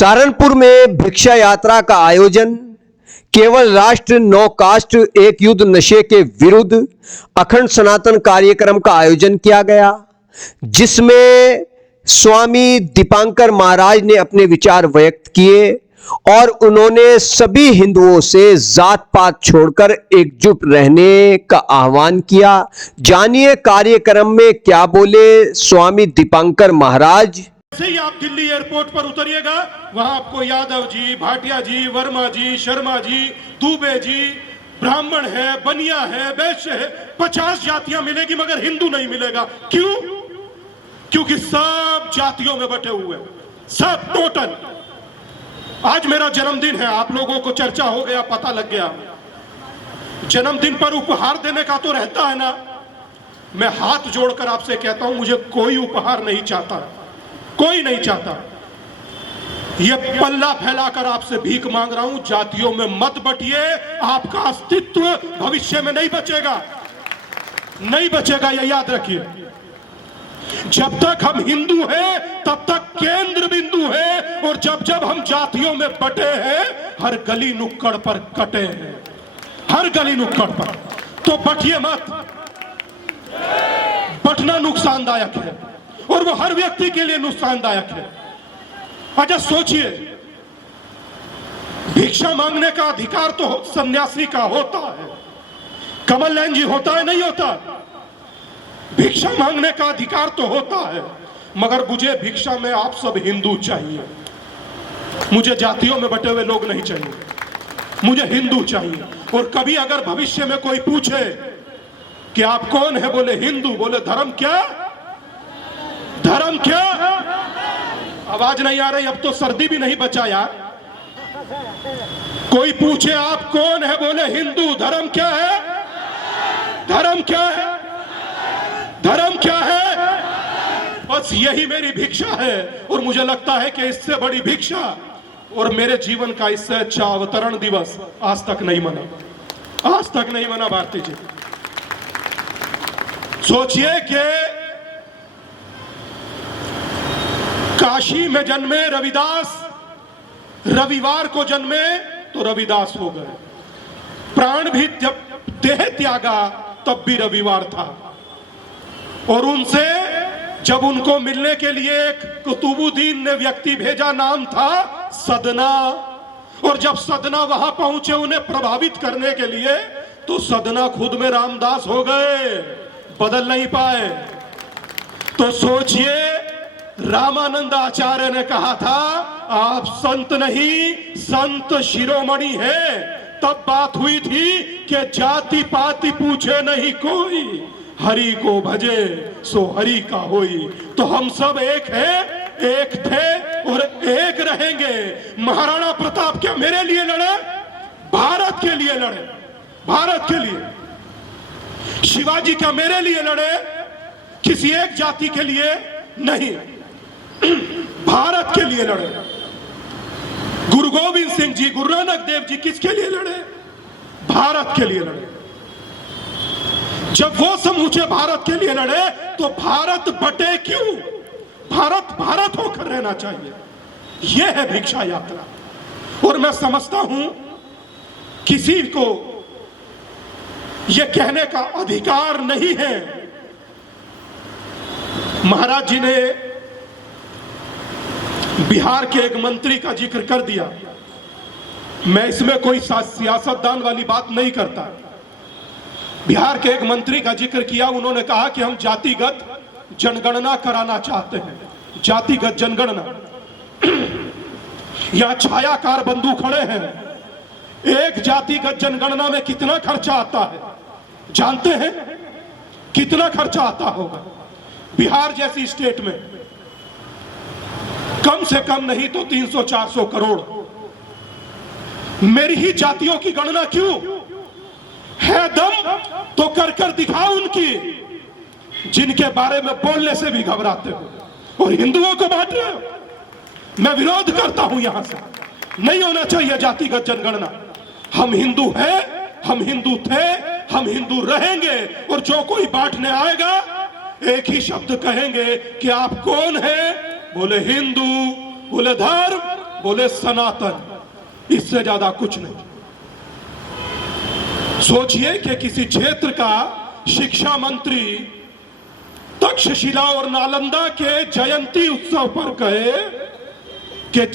सहारनपुर में भिक्षा यात्रा का आयोजन, केवल राष्ट्र नो कास्ट एक युद्ध नशे के विरुद्ध अखंड सनातन कार्यक्रम का आयोजन किया गया, जिसमें स्वामी दीपांकर महाराज ने अपने विचार व्यक्त किए और उन्होंने सभी हिंदुओं से जात पात छोड़कर एकजुट रहने का आह्वान किया। जानिए कार्यक्रम में क्या बोले स्वामी दीपांकर महाराज। से ही आप दिल्ली एयरपोर्ट पर उतरिएगा, वहां आपको यादव जी, भाटिया जी, वर्मा जी, शर्मा जी, दुबे जी, ब्राह्मण है, बनिया है, वैश्य है, 50 जातियां मिलेगी मगर हिंदू नहीं मिलेगा। क्यों? क्योंकि सब जातियों में बटे हुए, सब टोटल। आज मेरा जन्मदिन है, आप लोगों को चर्चा हो गया, पता लग गया। जन्मदिन पर उपहार देने का तो रहता है ना। मैं हाथ जोड़कर आपसे कहता हूं, मुझे कोई उपहार नहीं चाहता, कोई नहीं चाहता। यह पल्ला फैलाकर आपसे भीख मांग रहा हूं, जातियों में मत बटिए, आपका अस्तित्व भविष्य में नहीं बचेगा, नहीं बचेगा, यह याद रखिए। जब तक हम हिंदू हैं तब तक केंद्र बिंदु है, और जब जब हम जातियों में बटे हैं, हर गली नुक्कड़ पर कटे हैं, हर गली नुक्कड़ पर। तो बटिए मत, बटना नुकसानदायक है और वो हर व्यक्ति के लिए नुकसानदायक है। अच्छा सोचिए, भिक्षा मांगने का अधिकार तो सन्यासी का होता है, कमल नयन जी होता है नहीं होता? भिक्षा मांगने का अधिकार तो होता है, मगर मुझे भिक्षा में आप सब हिंदू चाहिए। मुझे जातियों में बटे हुए लोग नहीं चाहिए, मुझे हिंदू चाहिए। और कभी अगर भविष्य में कोई पूछे कि आप कौन है, बोले हिंदू, बोले धर्म क्या, धर्म क्या? आवाज नहीं आ रही, अब तो सर्दी भी नहीं बचा यार। कोई पूछे आप कौन है, बोले हिंदू, धर्म क्या है, धर्म क्या है, धर्म क्या है? बस यही मेरी भिक्षा है। और मुझे लगता है कि इससे बड़ी भिक्षा और मेरे जीवन का इससे अच्छा अवतरण दिवस आज तक नहीं मना, आज तक नहीं मना। भारती जी सोचिए कि काशी में जन्मे रविदास, रविवार को जन्मे तो रविदास हो गए। प्राण भी जब देह त्यागा तब भी रविवार था। और उनसे जब उनको मिलने के लिए एक कुतुबुद्दीन ने व्यक्ति भेजा, नाम था सदना। और जब सदना वहां पहुंचे उन्हें प्रभावित करने के लिए, तो सदना खुद में रामदास हो गए, बदल नहीं पाए। तो सोचिए, रामानंद आचार्य ने कहा था आप संत नहीं संत शिरोमणि है। तब बात हुई थी कि जाति पाति पूछे नहीं कोई, हरि को भजे सो हरि का होई। तो हम सब एक हैं, एक थे और एक रहेंगे। महाराणा प्रताप क्या मेरे लिए लड़े? भारत के लिए लड़े, भारत के लिए। शिवाजी क्या मेरे लिए लड़े? किसी एक जाति के लिए नहीं, भारत के लिए लड़े। गुरु गोविंद सिंह जी, गुरु नानक देव जी किसके लिए लड़े? भारत के लिए लड़े। जब वो समूचे भारत के लिए लड़े, तो भारत बटे क्यों? भारत भारत होकर रहना चाहिए। यह है भिक्षा यात्रा। और मैं समझता हूं किसी को यह कहने का अधिकार नहीं है। महाराज जी ने बिहार के एक मंत्री का जिक्र कर दिया। मैं इसमें कोई सियासतदान वाली बात नहीं करता। बिहार के एक मंत्री का जिक्र किया, उन्होंने कहा कि हम जातिगत जनगणना कराना चाहते हैं, जातिगत जनगणना। यहां छायाकार बंधु खड़े हैं। एक जातिगत जनगणना में कितना खर्चा आता है जानते हैं? कितना खर्चा आता होगा? बिहार जैसी स्टेट में कम से कम नहीं तो 300-400 करोड़। मेरी ही जातियों की गणना क्यों? है दम तो कर कर दिखाओ उनकी, जिनके बारे में बोलने से भी घबराते हो और हिंदुओं को बांट रहे हो। मैं विरोध करता हूं, यहां से नहीं होना चाहिए जातिगत जनगणना। हम हिंदू हैं, हम हिंदू थे, हम हिंदू रहेंगे। और जो कोई बांटने आएगा एक ही शब्द कहेंगे कि आप कौन हैं? बोले हिंदू, बोले धर्म, बोले सनातन, इससे ज्यादा कुछ नहीं। सोचिए कि किसी क्षेत्र का शिक्षा मंत्री तक्षशिला और नालंदा के जयंती उत्सव पर कहे कि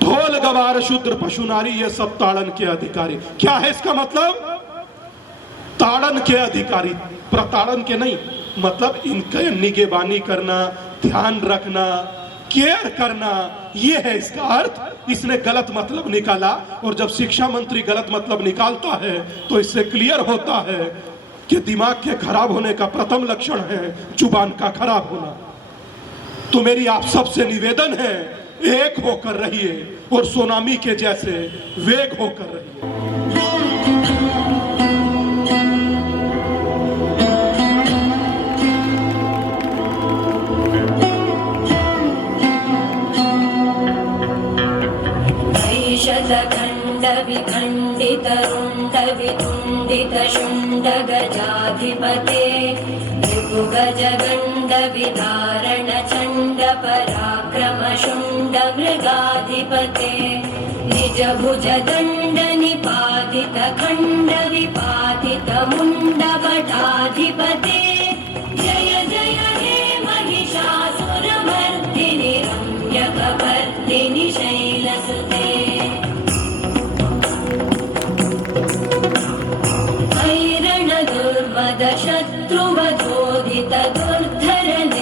ढोल गवार शूद्र पशु नारी ये सब ताड़न के अधिकारी। क्या है इसका मतलब? ताड़न के अधिकारी, प्रताड़न के नहीं। मतलब इनके निगहबानी करना, ध्यान रखना, केयर करना, ये है इसका अर्थ। इसने गलत मतलब निकाला, और जब शिक्षा मंत्री गलत मतलब निकालता है तो इससे क्लियर होता है कि दिमाग के खराब होने का प्रथम लक्षण है जुबान का खराब होना। तो मेरी आप सबसे निवेदन है, एक होकर रहिए और सुनामी के जैसे वेग होकर रहिए। शतखण्ड विखण्डित रुण्ड वितुण्डित शुण्ड गजाधिपते ऋभुगज गण्ड विदारण चण्ड पराक्रम शुण्ड मृगाधिपते निज भुज दण्ड निपातित खण्ड विपातित मुण्ड भटाधिपते